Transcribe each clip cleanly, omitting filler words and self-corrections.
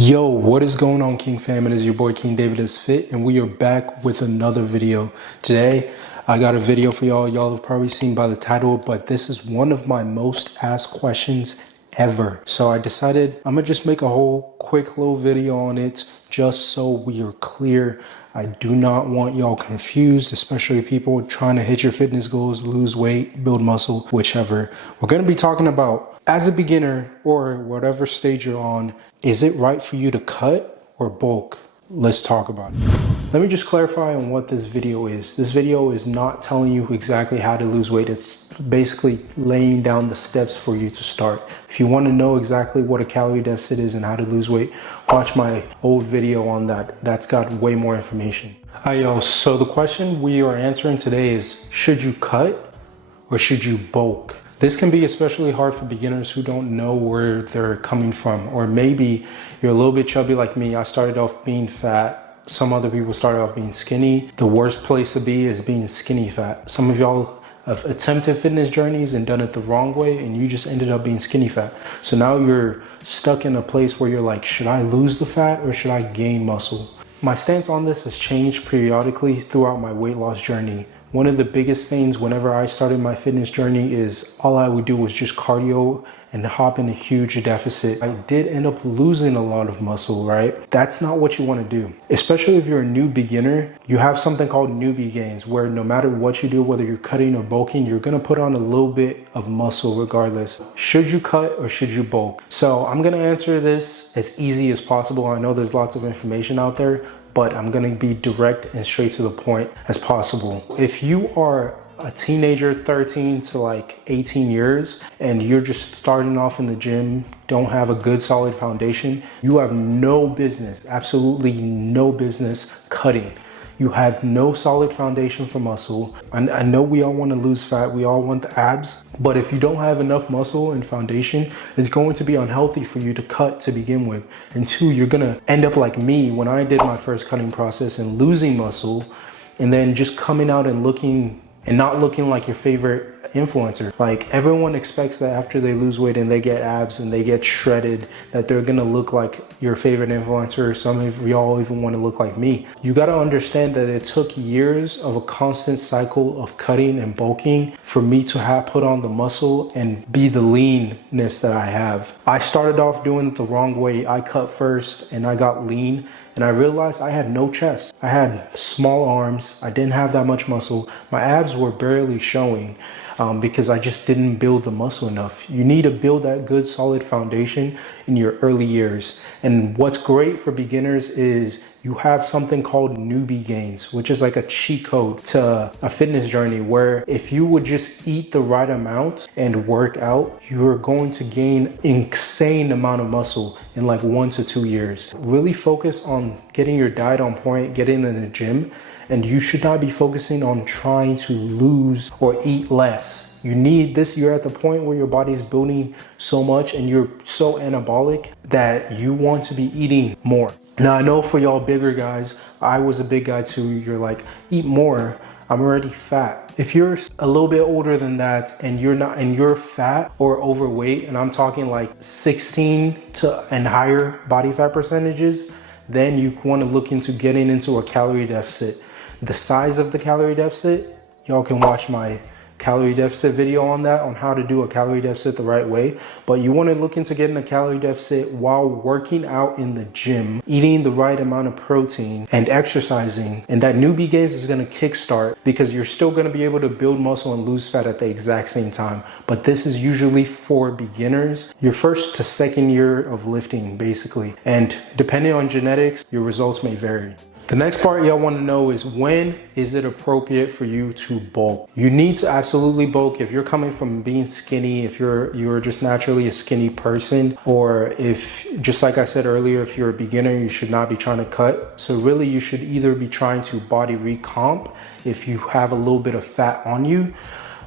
Yo, what is going on, King fam? It is your boy King David is Fit, and we are back with another video. Today, I got a video for y'all. Y'all have probably seen by the title, but this is one of my most asked questions ever. So I decided I'm gonna just make a whole quick little video on it just so we are clear. I do not want y'all confused, especially people trying to hit your fitness goals, lose weight, build muscle, whichever. We're gonna be talking about, as a beginner or whatever stage you're on, is it right for you to cut or bulk? Let's talk about it. Let me just clarify on what this video is. This video is not telling you exactly how to lose weight. It's basically laying down the steps for you to start. If you want to know exactly what a calorie deficit is and how to lose weight, watch my old video on that. That's got way more information. Alright, yo, so the question we are answering today is, should you cut or should you bulk? This can be especially hard for beginners who don't know where they're coming from, or maybe you're a little bit chubby like me. I started off being fat. Some other people started off being skinny. The worst place to be is being skinny fat. Some of y'all have attempted fitness journeys and done it the wrong way, and you just ended up being skinny fat. So now you're stuck in a place where you're like, should I lose the fat or should I gain muscle? My stance on this has changed periodically throughout my weight loss journey. One of the biggest things whenever I started my fitness journey is all I would do was just cardio and hop in a huge deficit. I did end up losing a lot of muscle, right? That's not what you want to do. Especially if you're a new beginner, you have something called newbie gains, where no matter what you do, whether you're cutting or bulking, you're going to put on a little bit of muscle regardless. Should you cut or should you bulk? So I'm going to answer this as easy as possible. I know there's lots of information out there, but I'm gonna be direct and straight to the point as possible. If you are a teenager, 13 to like 18 years, and you're just starting off in the gym, don't have a good solid foundation, you have no business, absolutely no business cutting. You have no solid foundation for muscle. I know we all want to lose fat, we all want the abs, but if you don't have enough muscle and foundation, it's going to be unhealthy for you to cut to begin with. And two, you're gonna end up like me when I did my first cutting process and losing muscle, and then just coming out and not looking like your favorite influencer. Like, everyone expects that after they lose weight and they get abs and they get shredded, that they're gonna look like your favorite influencer. Some of y'all even want to look like me. You got to understand that it took years of a constant cycle of cutting and bulking for me to have put on the muscle and be the leanness that I have. I started off doing it the wrong way. I cut first and I got lean, and I realized I had no chest. I had small arms. I didn't have that much muscle. My abs were barely showing because I just didn't build the muscle enough. You need to build that good solid foundation in your early years. And what's great for beginners is you have something called newbie gains, which is like a cheat code to a fitness journey, where if you would just eat the right amount and work out, you're going to gain insane amount of muscle in like 1 to 2 years. Really focus on getting your diet on point, getting in the gym, and you should not be focusing on trying to lose or eat less. You're at the point where your body is building so much and you're so anabolic that you want to be eating more. Now, I know for y'all bigger guys, I was a big guy too, you're like, eat more, I'm already fat. If you're a little bit older than that and you're fat or overweight, and I'm talking like 16 to and higher body fat percentages, then you want to look into getting into a calorie deficit. The size of the calorie deficit, y'all can watch my calorie deficit video on that, on how to do a calorie deficit the right way. But you want to look into getting a calorie deficit while working out in the gym, eating the right amount of protein and exercising. And that newbie gains is going to kickstart, because you're still going to be able to build muscle and lose fat at the exact same time. But this is usually for beginners, your first to second year of lifting basically. And depending on genetics, your results may vary. The next part y'all want to know is, when is it appropriate for you to bulk? You need to absolutely bulk if you're coming from being skinny, if you're just naturally a skinny person, or if, just like I said earlier, if you're a beginner, you should not be trying to cut. So really you should either be trying to body recomp if you have a little bit of fat on you,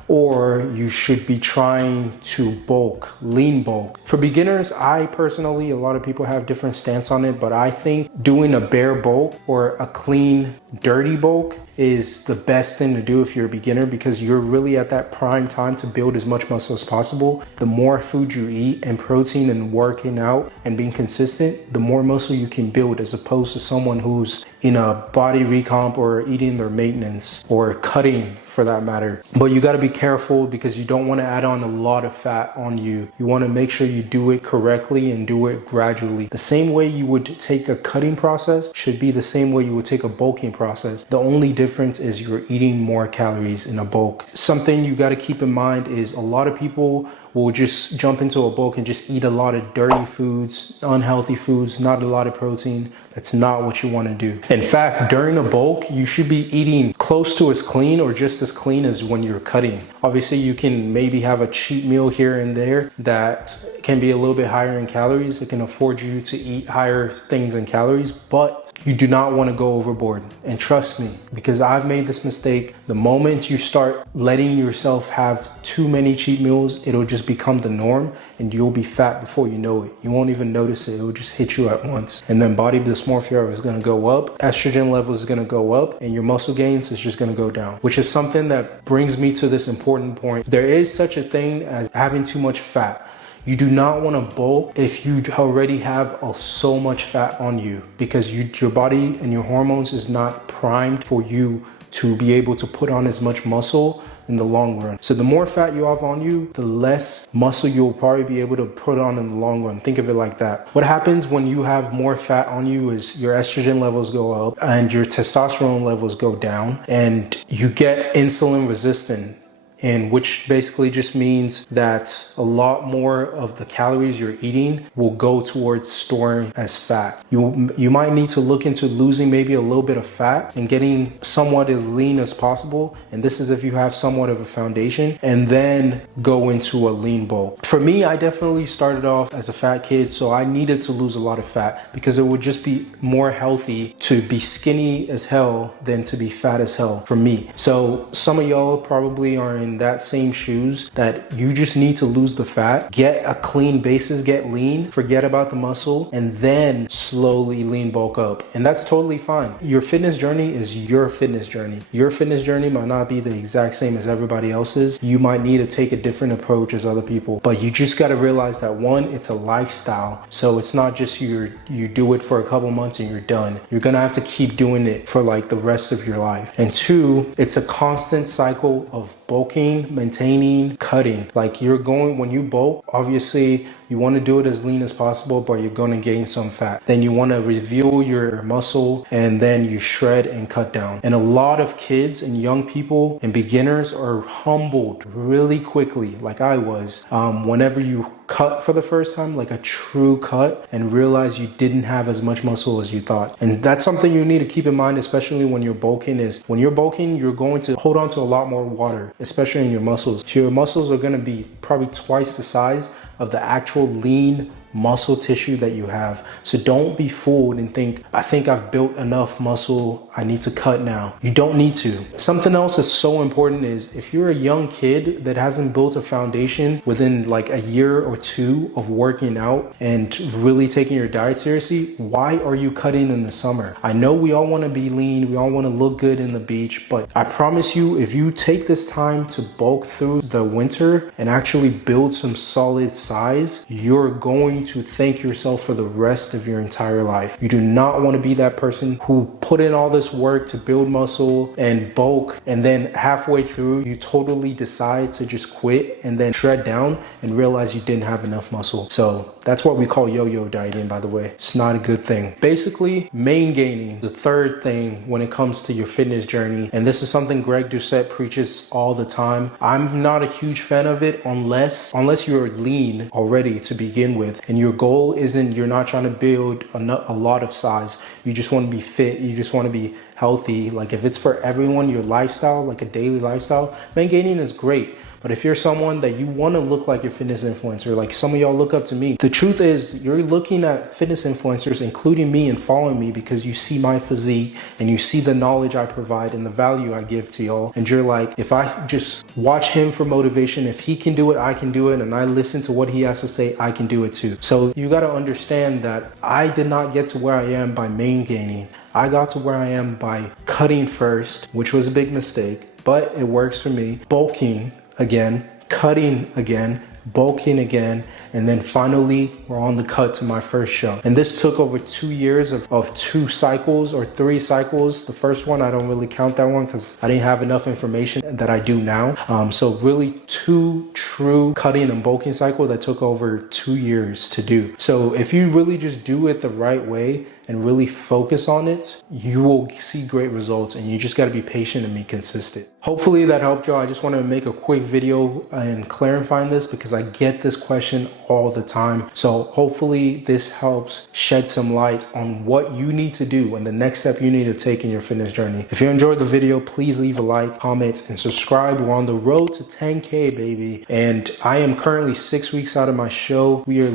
or you should be trying to bulk, lean bulk. For beginners, I personally, a lot of people have different stance on it, but I think doing a bare bulk or a clean, dirty bulk is the best thing to do if you're a beginner, because you're really at that prime time to build as much muscle as possible. The more food you eat and protein and working out and being consistent, the more muscle you can build, as opposed to someone who's in a body recomp or eating their maintenance or cutting for that matter. But you got to be careful because you don't want to add on a lot of fat on you. You want to make sure you do it correctly and do it gradually. The same way you would take a cutting process should be the same way you would take a bulking process. The only difference is you're eating more calories in a bulk. Something you got to keep in mind is a lot of people will just jump into a bulk and just eat a lot of dirty foods, unhealthy foods, not a lot of protein. That's not what you want to do. In fact, during a bulk, you should be eating close to as clean or just as clean as when you're cutting. Obviously, you can maybe have a cheat meal here and there that can be a little bit higher in calories. It can afford you to eat higher things in calories, but you do not want to go overboard. And trust me, because I've made this mistake. The moment you start letting yourself have too many cheat meals, it'll just become the norm and you'll be fat before you know it. You won't even notice it. It will just hit you at once. And then body dysmorphia is going to go up, estrogen levels is going to go up, and your muscle gains is just going to go down, which is something that brings me to this important point. There is such a thing as having too much fat. You do not want to bulk if you already have so much fat on you, because your body and your hormones is not primed for you to be able to put on as much muscle in the long run. So the more fat you have on you, the less muscle you'll probably be able to put on in the long run. Think of it like that. What happens when you have more fat on you is your estrogen levels go up and your testosterone levels go down, and you get insulin resistant. And which basically just means that a lot more of the calories you're eating will go towards storing as fat. You might need to look into losing maybe a little bit of fat and getting somewhat as lean as possible. And this is if you have somewhat of a foundation, and then go into a lean bulk. For me, I definitely started off as a fat kid, so I needed to lose a lot of fat because it would just be more healthy to be skinny as hell than to be fat as hell for me. So some of y'all probably are in that same shoes, that you just need to lose the fat, get a clean basis, get lean, forget about the muscle, and then slowly lean bulk up. And that's totally fine. Your fitness journey is your fitness journey. Your fitness journey might not be the exact same as everybody else's. You might need to take a different approach as other people, but you just got to realize that one, it's a lifestyle. So it's not just you do it for a couple months and you're done. You're gonna have to keep doing it for like the rest of your life. And two, it's a constant cycle of bulking, maintaining, cutting. Like when you bulk, obviously you want to do it as lean as possible, but you're going to gain some fat. Then you want to reveal your muscle, and then you shred and cut down. And a lot of kids and young people and beginners are humbled really quickly, like I was, whenever you cut for the first time, like a true cut, and realize you didn't have as much muscle as you thought. And that's something you need to keep in mind, especially when you're bulking, when you're bulking, you're going to hold on to a lot more water, especially in your muscles. So your muscles are going to be probably twice the size of the actual lean muscle tissue that you have. So don't be fooled and think, I think I've built enough muscle, I need to cut now. You don't need to. Something else that's so important is if you're a young kid that hasn't built a foundation within like a year or two of working out and really taking your diet seriously, why are you cutting in the summer? I know we all want to be lean, we all want to look good in the beach, but I promise you, if you take this time to bulk through the winter and actually build some solid size, you're going to thank yourself for the rest of your entire life. You do not want to be that person who put in all this work to build muscle and bulk, and then halfway through you totally decide to just quit and then shred down and realize you didn't have enough muscle. So that's what we call yo-yo dieting, by the way. It's not a good thing. Basically, main gaining, the third thing when it comes to your fitness journey, and this is something Greg Doucette preaches all the time. I'm not a huge fan of it unless you're lean already to begin with, and your goal isn't, you're not trying to build a lot of size. You just want to be fit. You just want to be healthy. Like if it's for everyone, your lifestyle, like a daily lifestyle, main gaining is great. But if you're someone that you want to look like your fitness influencer, like some of y'all look up to me, the truth is you're looking at fitness influencers, including me, and following me because you see my physique and you see the knowledge I provide and the value I give to y'all. And you're like, if I just watch him for motivation, if he can do it, I can do it. And I listen to what he has to say, I can do it too. So you got to understand that I did not get to where I am by main gaining. I got to where I am by cutting first, which was a big mistake, but it works for me. Bulking again, cutting again, bulking again, and then finally we're on the cut to my first show. And this took over 2 years of 2 cycles or 3 cycles. The first one, I don't really count that one because I didn't have enough information that I do now. So really 2 true cutting and bulking cycle that took over 2 years to do. So if you really just do it the right way and really focus on it, you will see great results, and you just got to be patient and be consistent. Hopefully that helped y'all. I just want to make a quick video and clarifying this because I get this question all the time. So hopefully this helps shed some light on what you need to do and the next step you need to take in your fitness journey. If you enjoyed the video, please leave a like, comment, and subscribe. We're on the road to 10K, baby. And I am currently 6 weeks out of my show. We're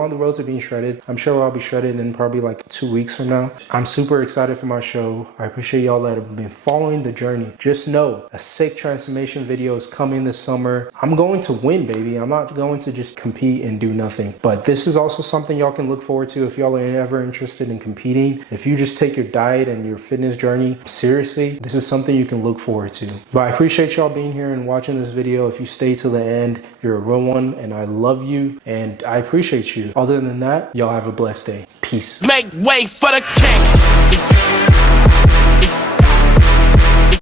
on the road to being shredded. I'm sure I'll be shredded in probably like 2 weeks from now. I'm super excited for my show. I appreciate y'all that have been following the journey. Just know a sick transformation video is coming this summer. I'm going to win, baby. I'm not going to just compete and do nothing. But this is also something y'all can look forward to if y'all are ever interested in competing. If you just take your diet and your fitness journey seriously, this is something you can look forward to. But I appreciate y'all being here and watching this video. If you stay to the end, you're a real one, and I love you, and I appreciate you. Other than that, y'all have a blessed day. Peace. Make way for the king.